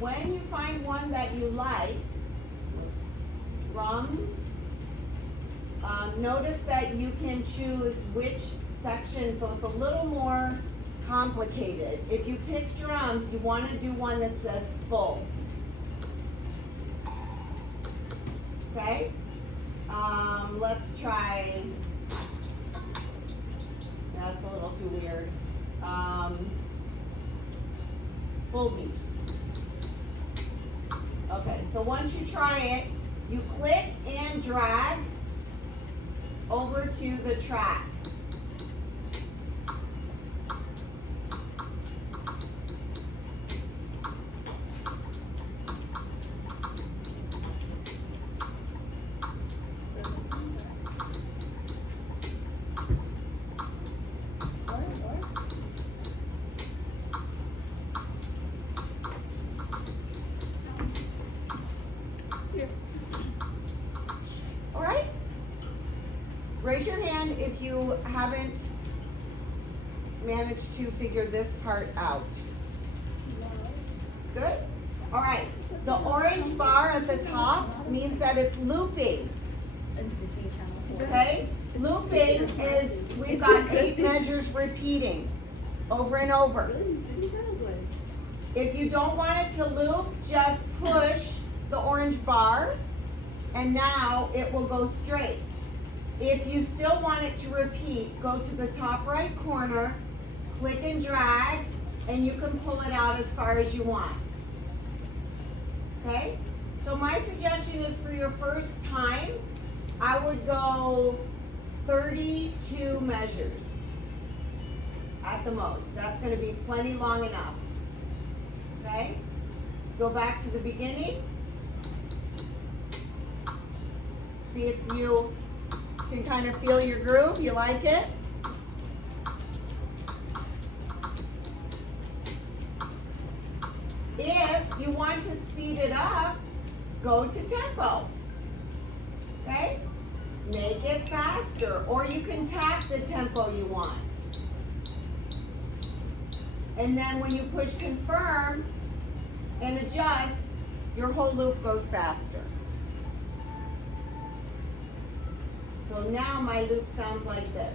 when you find one that you like, drums, notice that you can choose which section, so it's a little more complicated. If you pick drums, you want to do one that says full. Okay? Let's try, that's a little too weird. Full beat. Okay, so once you try it, you click and drag over to the track. All right? Raise your hand if you haven't managed to figure this part out. Good? All right. The orange bar at the top means that it's looping. Okay? Looping is, we've got 8 measures repeating over and over. If you don't want it to loop, just push the orange bar and now it will go straight. If you still want it to repeat, go to the top right corner, click and drag, and you can pull it out as far as you want. Okay? So my suggestion is for your first time, I would go 32 measures at the most. That's going to be plenty long enough. Okay? Go back to the beginning. See if you can kind of feel your groove. You like it? If you want to speed it up, go to tempo. Okay? Make it faster, or you can tap the tempo you want. And then when you push confirm and adjust, your whole loop goes faster. So now my loop sounds like this.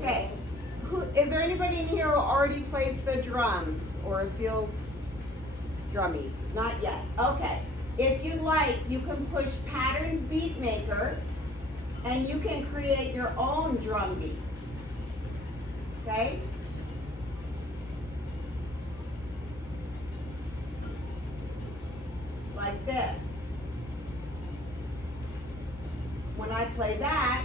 Okay, is there anybody in here who already plays the drums or feels drummy? Not yet. Okay. If you like, you can push Patterns Beat Maker and you can create your own drum beat. Okay? Like this. When I play that,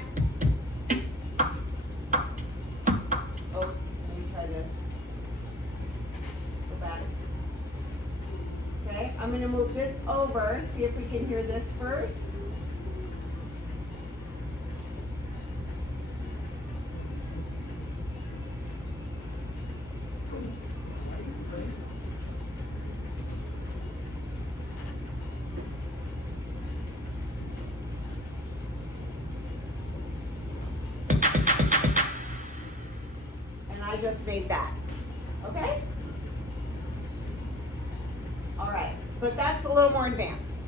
oh, let me try this. Go back. Okay, I'm going to move this over, see if we can hear this first. And I just made that. Okay? All right, but that's a little more advanced.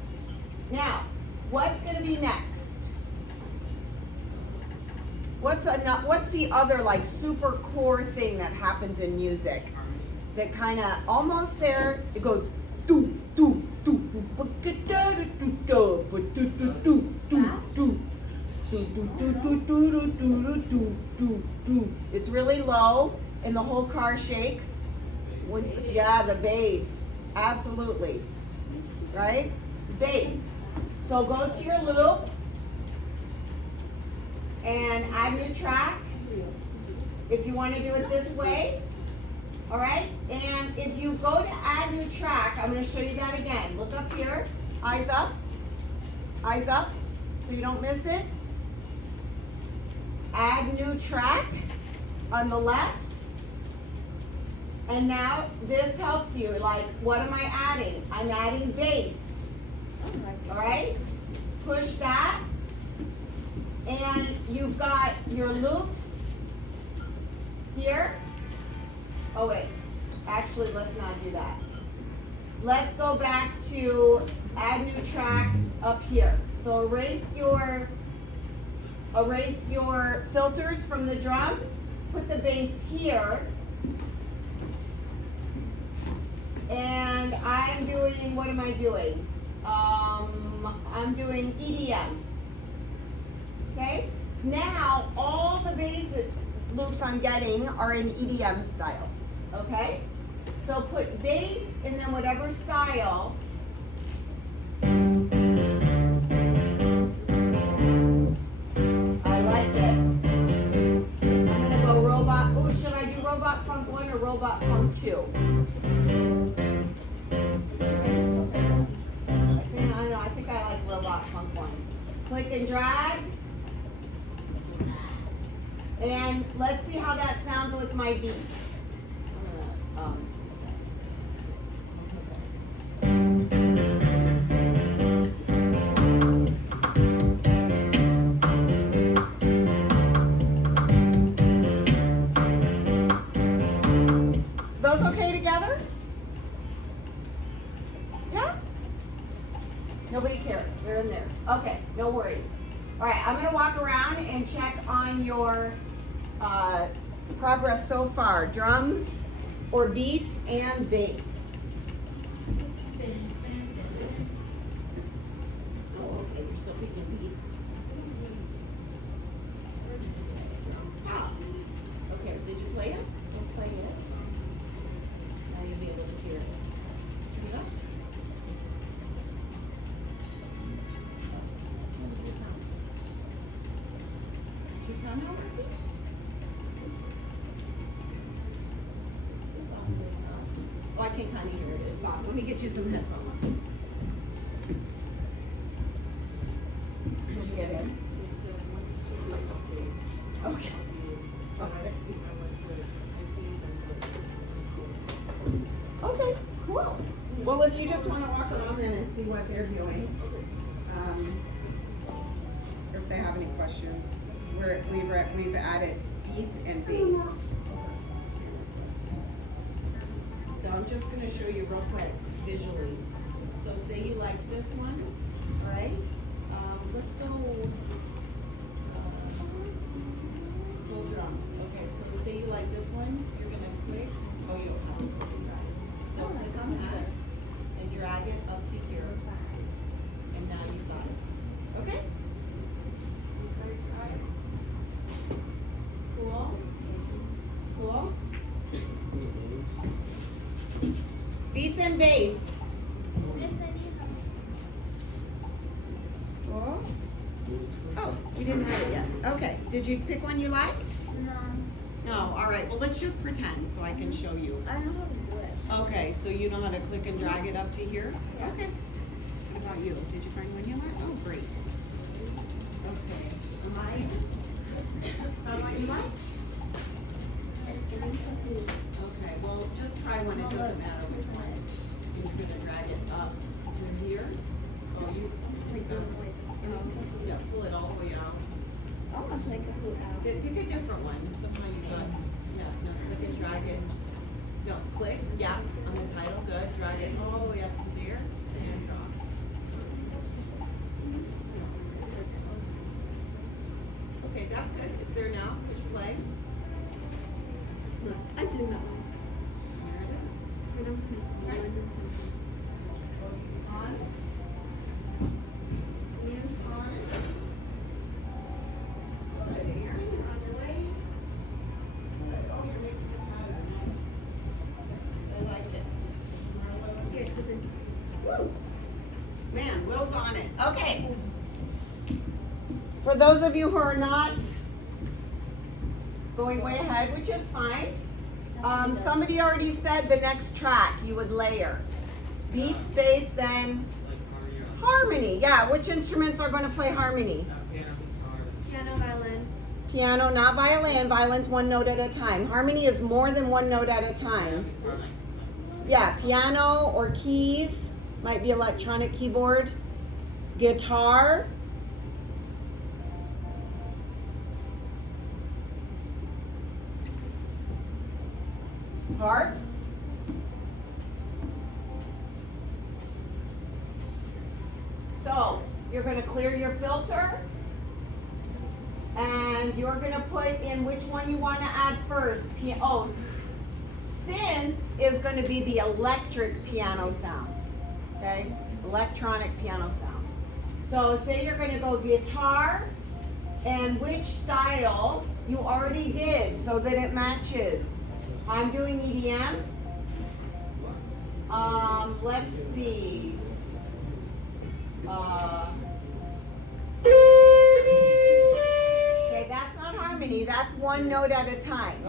Now, what's going to be next? What's the other like super core thing that happens in music that kind of almost there? It goes do do do do do do do do do. It's really low, and the whole car shakes. Yeah, the bass. Absolutely. Right? Bass. So go to your loop and add new track if you want to do it this way. All right? And if you go to add new track, I'm going to show you that again. Look up here. Eyes up. Eyes up so you don't miss it. Add new track. on the left. And now this helps you. Like, what am I adding? I'm adding bass. All right? Push that. And you've got your loops here. Oh wait, actually let's not do that. Let's go back to add new track up here. So erase your filters from the drums, put the bass here. And I'm doing, what am I doing? I'm doing EDM. Okay? Now all the bass loops I'm getting are in EDM style. Okay? So put bass and then whatever style. I like it. I'm gonna go robot. Oh, should I do robot funk 1 or robot funk 2? I think I like robot funk 1. Click and drag. And let's see how that sounds with my beat. Those okay together? Yeah? Nobody cares. They're in theirs. Okay, no worries. All right, I'm going to walk around and check on your progress so far. Drums or beats and bass. Oh, okay, you're still picking beats. Oh. Okay, did you play it? So play it. Now you'll be able to hear it. Here we go. Should sound how working? Oh, I can kind of hear it. It's off. Let me get you some headphones. Did you get in? Okay. Okay, cool. Well, if you just want to walk around then and see what they're doing, if they have any questions, we've added beats and bass. So I'm just going to show you real quick visually. So say you like this one, all right? Let's go full drums. Okay, so say you like this one, you're going to click. Oh, you don't have to click and drag. So click on that and drag it up to here. And now you've got it. Okay? Cool? Cool? Beats and bass. Cool. Oh, you didn't have it yet. Okay. Did you pick one you liked? No. No. All right. Well, let's just pretend so I can show you. I know how to do it. Okay. So you know how to click and drag it up to here? Okay. How about you? Did you find one you like? Oh, great. Okay. Am I? Found one you like? It's getting complete. Okay. Well, just try one. It doesn't matter which one. You're gonna drag it up to here. Oh, you. Yeah, pull it all the way out. Oh, I'll take a hoot out. Pick a different one. Sometimes you got, no, click and drag it. Don't click, yeah, on the title, good. Drag it all the way up to there and drop. Okay, that's good. It's there now. Push play. I do that one. There it is. Right. On it. Hands on it. Good, Aaron, you're on your way. Good. Oh, you're making the pattern nice. I like it. Marlo. Here, Susan. Woo! Man, Will's on it. Okay. For those of you who are not going way ahead, which is fine, somebody already said the next track you would layer. Beats, bass, then harmony. Yeah, which instruments are going to play harmony? Piano, violin. Piano, not violin. Violin's one note at a time. Harmony is more than one note at a time. Yeah, piano or keys, might be electronic keyboard. Guitar. Harp. So, you're going to clear your filter. And you're going to put in which one you want to add first. Synth is going to be the electric piano sounds. Okay? Electronic piano sounds. So say you're going to go guitar, and which style you already did so that it matches. I'm doing EDM. Let's see. Okay, that's not harmony. That's one note at a time.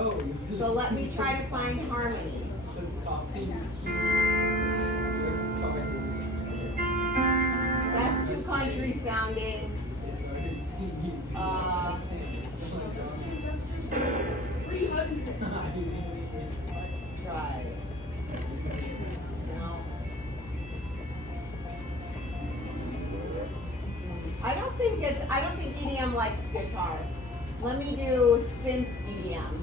So let me try to find harmony. That's too country sounding. Let's try. No. I don't think EDM likes guitar. Let me do synth EDM.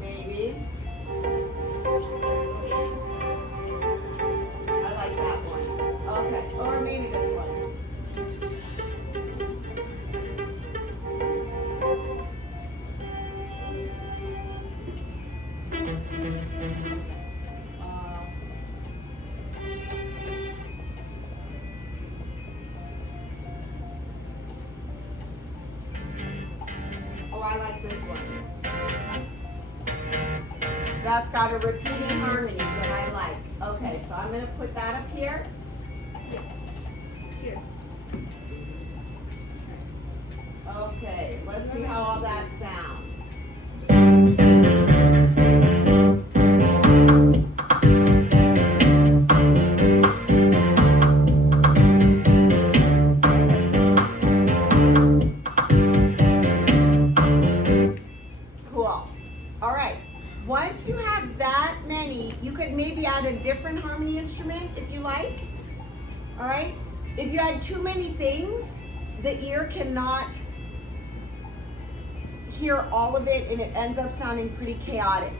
Maybe. I like that one. Okay, or maybe this one. I like this one. That's got a repeating harmony that I like. Okay, so I'm going to put that up here. Here. Okay, let's see how all that sounds. Once you have that many, you could maybe add a different harmony instrument if you like. All right? If you add too many things, the ear cannot hear all of it and it ends up sounding pretty chaotic.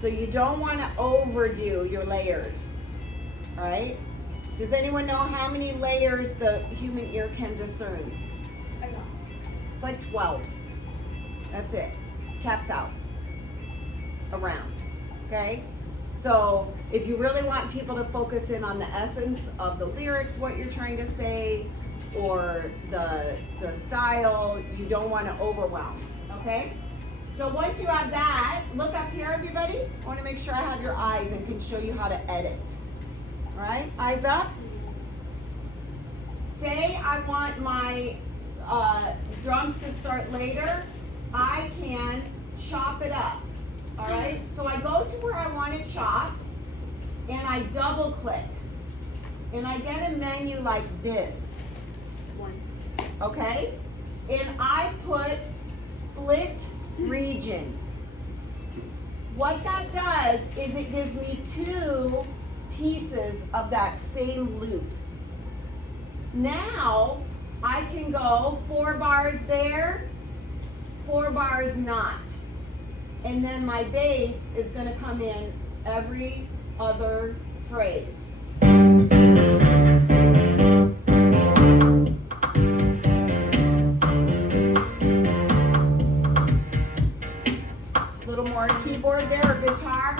So you don't want to overdo your layers. All right? Does anyone know how many layers the human ear can discern? I know. It's like 12. That's it. Caps out. Around, okay? So if you really want people to focus in on the essence of the lyrics, what you're trying to say, or the style, you don't want to overwhelm, okay? So once you have that, look up here, everybody. I want to make sure I have your eyes and can show you how to edit. All right, eyes up. Say I want my drums to start later, I can chop it up. All right, so I go to where I want to chop, and I double click, and I get a menu like this, okay? And I put split region. What that does is it gives me two pieces of that same loop. Now, I can go 4 bars there, 4 bars not. And then my bass is going to come in every other phrase. A little more keyboard there, or guitar.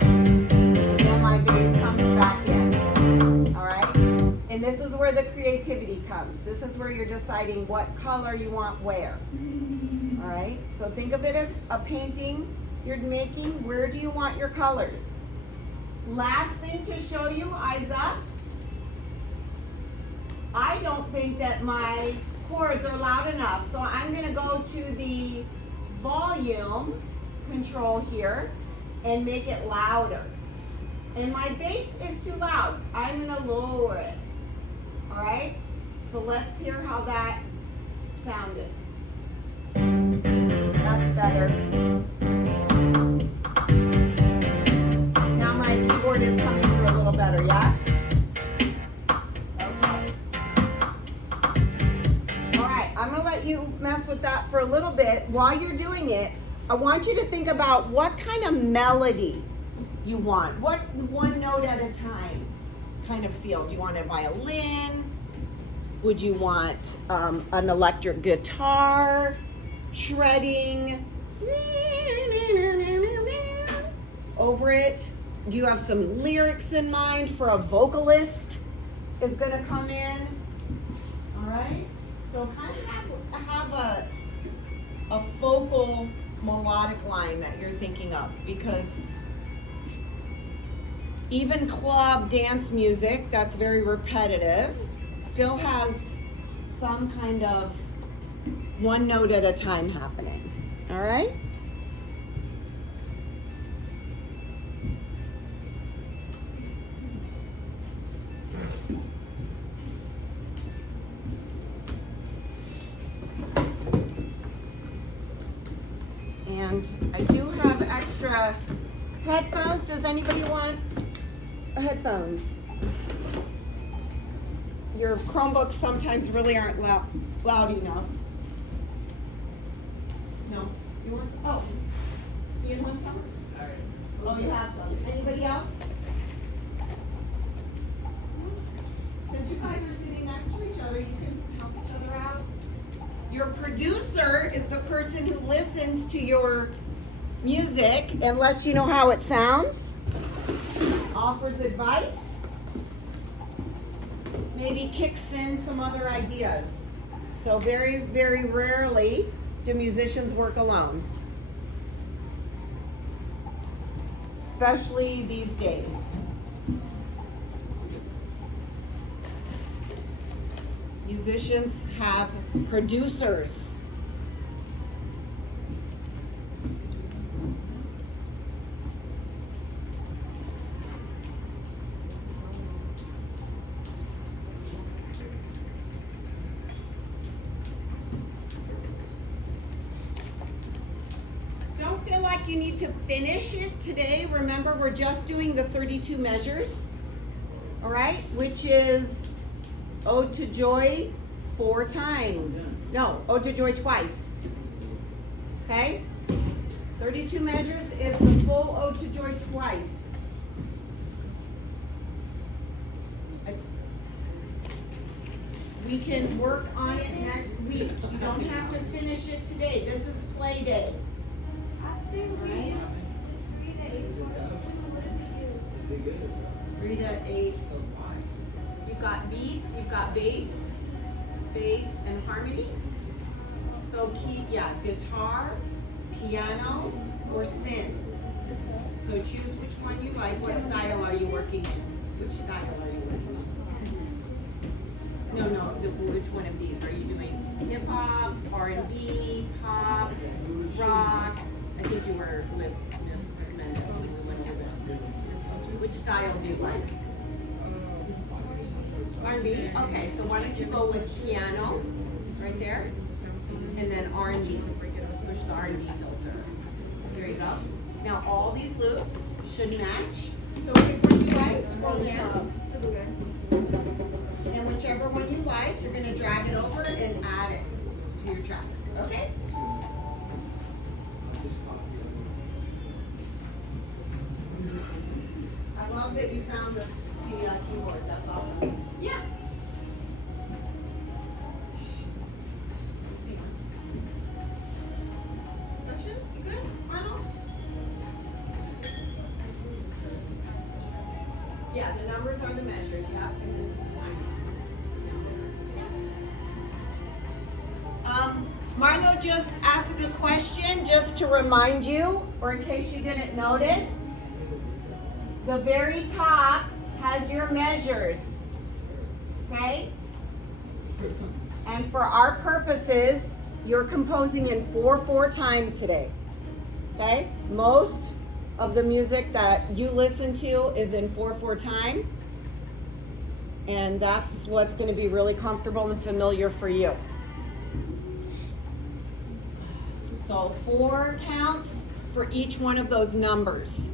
And then my bass comes back in. All right? And this is where the creativity comes. This is where you're deciding what color you want where. All right? So think of it as a painting you're making. Where do you want your colors? Last thing to show you, eyes up. I don't think that my chords are loud enough, so I'm going to go to the volume control here, and make it louder. And my bass is too loud. I'm gonna lower it. All right? So let's hear how that sounded. That's better. Now my keyboard is coming through a little better, yeah? Okay. All right, I'm gonna let you mess with that for a little bit. While you're doing it, I want you to think about what kind of melody you want. What one note at a time kind of feel? Do you want a violin? Would you want an electric guitar, shredding over it? Do you have some lyrics in mind for a vocalist is going to come in? All right. So kind of have a focal melodic line that you're thinking of, because even club dance music that's very repetitive still has some kind of one note at a time happening. All right? And I do have extra headphones. Does anybody want headphones? Your Chromebooks sometimes really aren't loud enough. No. You want some? Oh. You want some? All right. Oh, you have some. Anybody else? Since you guys are sitting next to each other, you can help each other out. Your producer is the person who listens to your music and lets you know how it sounds, offers advice, maybe kicks in some other ideas. So very, very rarely do musicians work alone, especially these days. Musicians have producers. Don't feel like you need to finish it today. Remember, we're just doing the 32 measures, all right? Which is Ode to Joy 4 times. No, Ode to Joy twice. Okay? 32 measures is the full Ode to Joy twice. We can work on it next week. You don't have to finish it today. This is play day. Right? 3 to 8. You've got beats, you've got bass, and harmony. So keep, guitar, piano, or synth. So choose which one you like. What style are you working in? Which style are you working in? No, which one of these? Are you doing hip hop, R&B, pop, rock? I think you were with Miss Mendez when we went over this. Which style do you like? R&B? Okay, so why don't you go with piano, right there, and then R&B. Push the R&B filter. There you go. Now all these loops should match. So pick one you like, scroll down. And whichever one you like, you're going to drag it over and add it to your tracks. Okay? I love that you found the keyboard. That's awesome. Yeah. Questions? You good, Arnold? Yeah, the numbers are the measures, yeah, and this is the timing. Marlo just asked a good question, just to remind you, or in case you didn't notice. The very top has your measures, okay? And for our purposes, you're composing in 4/4 time today, okay? Most of the music that you listen to is in 4/4 time. And that's what's going to be really comfortable and familiar for you. So 4 counts for each one of those numbers.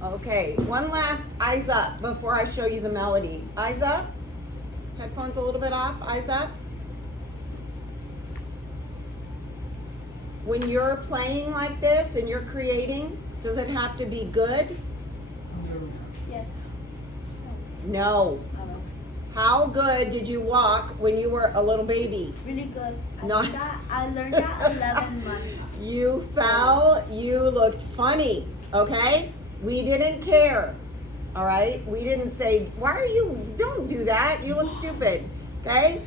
Okay, one last eyes up before I show you the melody. Eyes up. Headphones a little bit off. Eyes up. When you're playing like this and you're creating, does it have to be good? Yes. No. Oh. How good did you walk when you were a little baby? Really good. No. I learned that 11 months. You fell, you looked funny, okay? We didn't care, all right? We didn't say, don't do that, you look stupid, okay?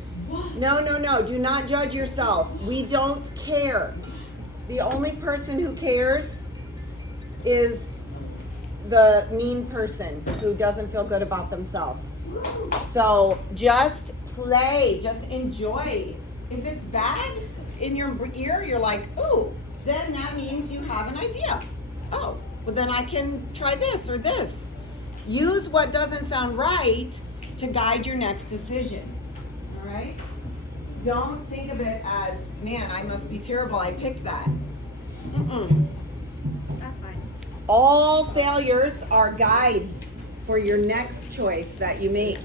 No, do not judge yourself. We don't care. The only person who cares is the mean person who doesn't feel good about themselves. So just play, just enjoy. If it's bad in your ear, you're like, ooh, then that means you have an idea. Oh, well then I can try this or this. Use what doesn't sound right to guide your next decision, all right? Don't think of it as, man, I must be terrible, I picked that. Mm-mm. That's fine. All failures are guides for your next choice that you make.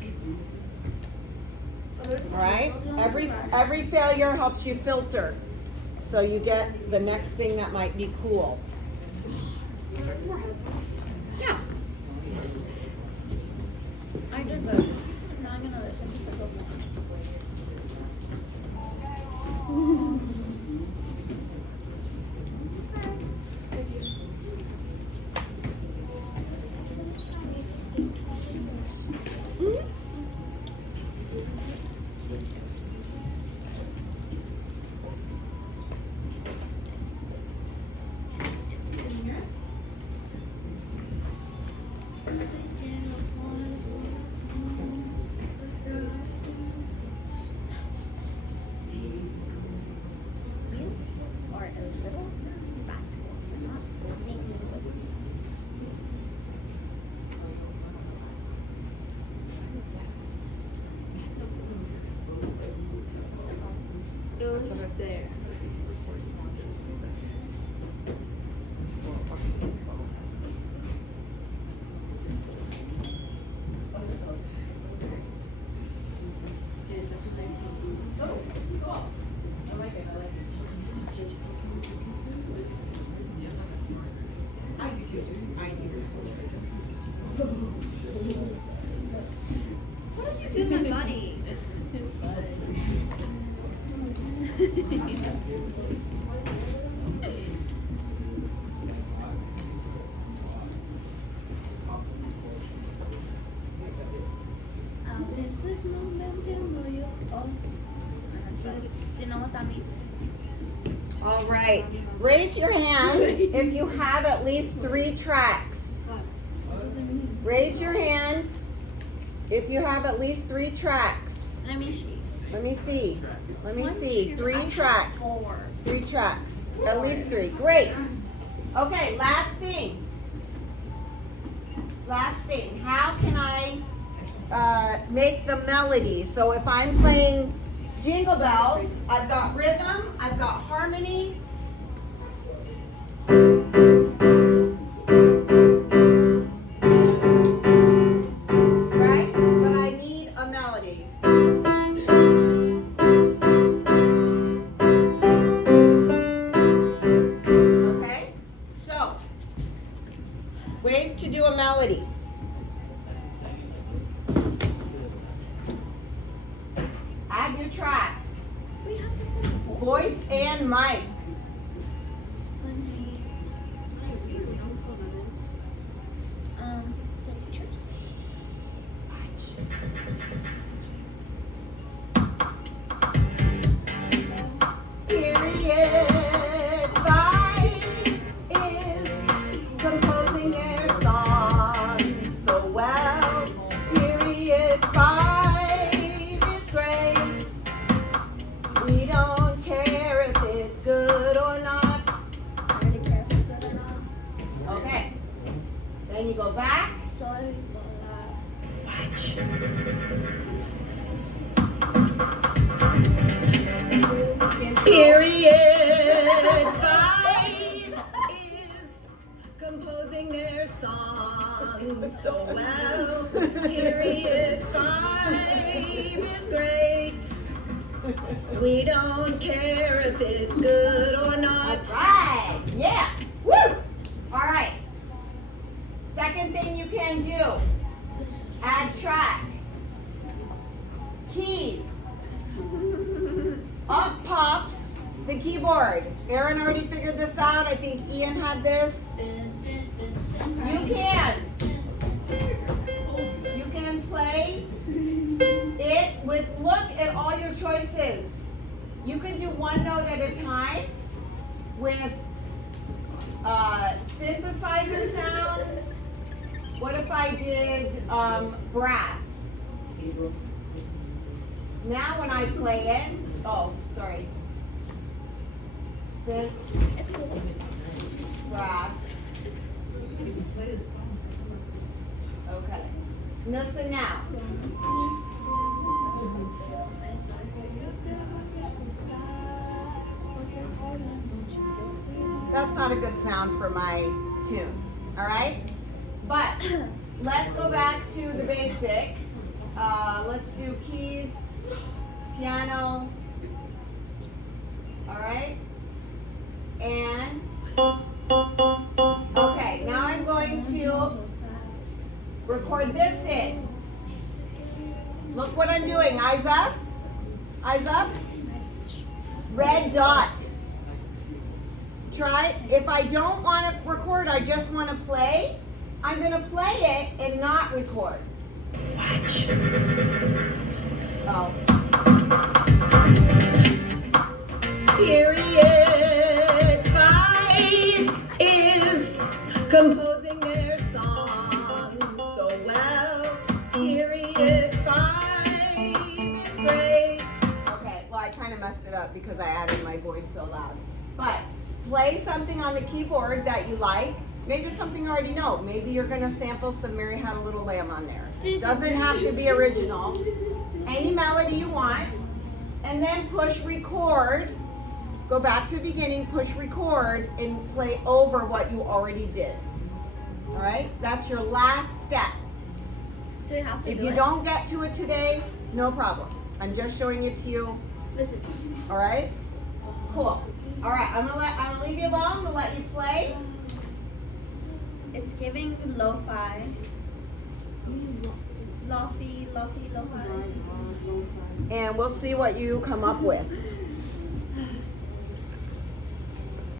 All right? Every failure helps you filter, so you get the next thing that might be cool. Yeah. I did both. Now I'm gonna listen to the or a little basketball. Not thinking with me. It was right there. What did you do to my body? Do you know what that means? All right. Raise your hand if you have at least 3 tracks. What does it mean? Raise your hand if you have at least 3 tracks. Let me see. Let me see. Let me 1, see. 2, 3 I have tracks. 4. 3 tracks. At least 3. Great. Okay, last thing. Last thing. How can I make the melody? So if I'm playing Jingle Bells, I've got rhythm, I've got harmony. Right? But I need a melody. Okay? So, ways to do a melody. Add new track. We have the same. Voice and mic. song so well. Period 5 is great. We don't care if it's good or not. Right, yeah, woo! All right. Second thing you can do, add track. Keys. Up pops the keyboard. Aaron already figured this out. I think Ian had this. You can play it with, look at all your choices. You can do one note at a time with synthesizer sounds. What if I did brass? Now when I play it, oh, sorry. Synth, brass. Okay. Listen now. That's not a good sound for my tune, all right? But let's go back to the basic. Let's do keys, piano, all right? And, okay, now I'm going to record this in. Look what I'm doing, eyes up, red dot. Try, if I don't want to record, I just want to play, I'm going to play it and not record. Watch. Oh. Period 5 is composing their song so well. Period 5 is great. Okay, well I kind of messed it up because I added my voice so loud. But play something on the keyboard that you like. Maybe it's something you already know. Maybe you're going to sample some Mary Had a Little Lamb on there. Doesn't have to be original. Any melody you want. And then push record. Go back to the beginning, push record, and play over what you already did. All right? That's your last step. Do we have to If do you it? don't get to it today, no problem. I'm just showing it to you. Listen. All right? Cool. All right, I'm gonna leave you alone. I'm gonna let you play. It's giving lo-fi. Lo-fi. And we'll see what you come up with.